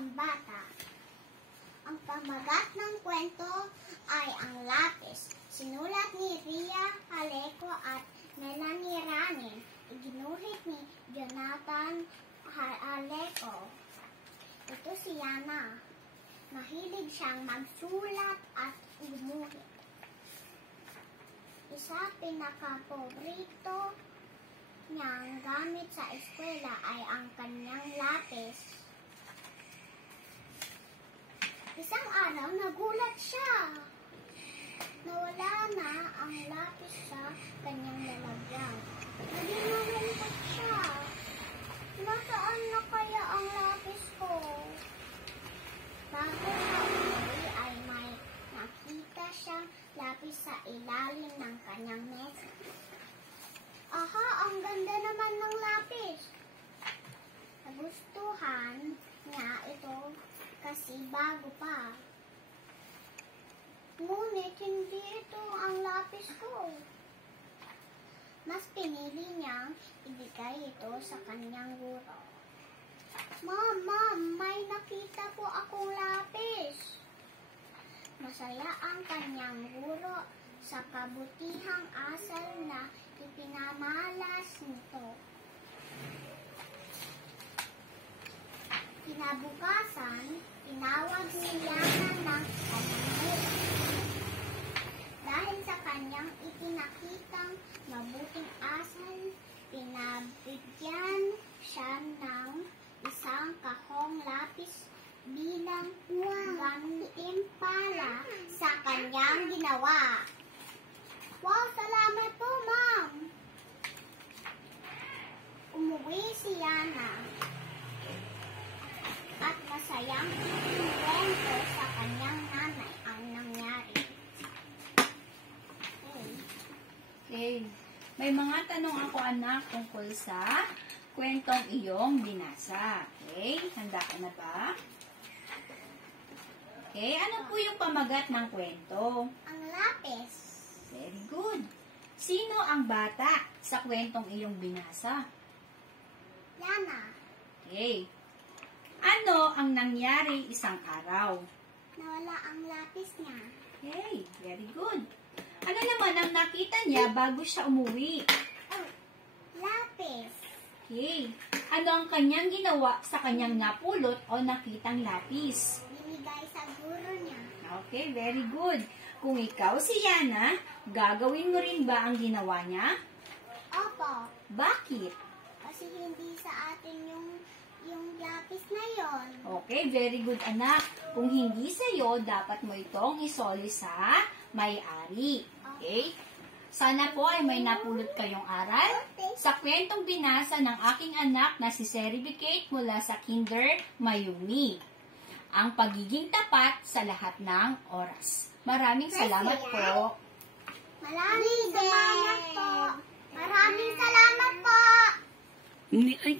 pambata. Ang pamagat ng kwento ay ang lapis. Sinulat ni Ria Haleco at Melanie Ranin. Iginuhit ni Jonathan Haleco. Ito si Yana. Mahilig siyang magsulat at gumuhit. Isa pinakapaborito niyang gamit sa eskwela ay ang kanyang lapis. Isang araw, nagulat siya. Nawala na ang lapis sa kanyang lalagyan. Naging nalungkot siya. Nasaan na kaya ang lapis ko? Bago siya umuwi ay may nakita siyang lapis sa ilalim ng kanyang mesa. Aha, ang ganda naman ng lapis. Nagustuhan niya ito kasi bago pa. Ngunit hindi ito ang lapis ko. Mas pinili niyang ibigay ito sa kanyang guro. Ma'am, may nakita po akong lapis. Masaya ang kanyang guro sa kabutihang asal na ipinamalas nito. Kinabukasan, tinawag si Yana ng kanyang guro. Dahil sa kanyang ipinakitang mabuting asal, pinabigyan siya ng isang kahong lapis bilang gantimpala sa kanyang ginawa. Wow, salamat po, ma'am! Umuwi si Yana at masayang ikinuwento sa kanyang nanay ang nangyari. Okay. May mga tanong ako, anak, tungkol sa kwentong iyong binasa. Okay? Handa ka na ba? Okay. Ano po yung pamagat ng kwento? Ang lapis. Very good. Sino ang bata sa kwentong iyong binasa? Yana. Okay. Ano ang nangyari isang araw? Nawala ang lapis niya. Okay. Very good. Ano naman ang nakita niya bago siya umuwi? Oh, lapis. Okay. Ano ang kanyang ginawa sa kanyang napulot o nakitang lapis? Binigay sa guro niya. Okay, very good. Kung ikaw si Yana, gagawin mo rin ba ang ginawa niya? Opo. Bakit? Kasi hindi sa atin yung lapis na yon. Okay, very good, anak. Kung hindi sa'yo, dapat mo itong isoli sa may-ari. Okay? Sana po ay may napulot kayong aral sa kwentong binasa ng aking anak na si Certificate mula sa Kinder Mayumi. Ang pagiging tapat sa lahat ng oras. Maraming salamat po. Maraming salamat po. Maraming salamat po. Ay.